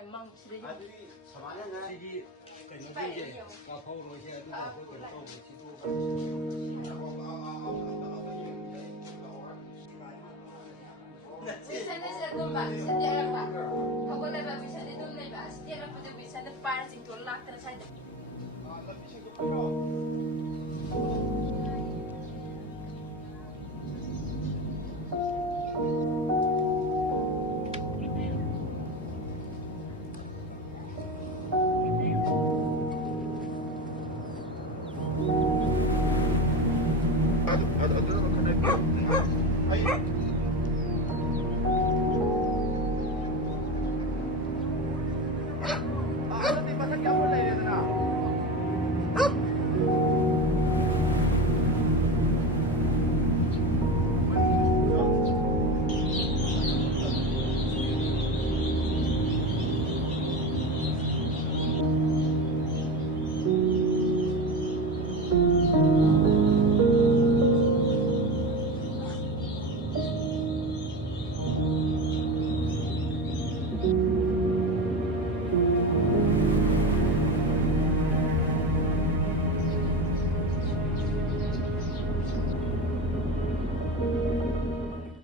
ꯑꯗꯨꯗꯤ ꯁꯨꯃꯥꯏꯅꯅꯦ ꯁꯤꯒꯤ ꯀꯩꯅꯣꯁꯤꯡꯁꯦ ꯋꯥꯐꯧꯔꯣꯏꯁꯦ ꯑꯗꯨꯒ ꯑꯩꯈꯣꯏ ꯀꯩꯅꯣ ꯇꯧꯕꯁꯤ ꯃꯤꯁꯟꯗꯁꯦ ꯑꯗꯨꯝꯕ ꯃꯤꯁꯟ ꯇꯦꯛꯂꯛꯄ ꯍꯧꯒꯠꯂꯒ ꯃꯤꯁꯟꯗꯤ ꯑꯗꯨꯝ ꯂꯩꯕ ꯑꯁꯤ ꯇꯦꯛꯂꯛꯄꯗ ꯃꯤꯁꯟꯗ ꯄꯥꯏꯔ ꯆꯤꯡꯊꯣꯛ ꯂꯥꯛꯇꯅ ꯁ꯭ꯋꯥꯏꯗ I don't know.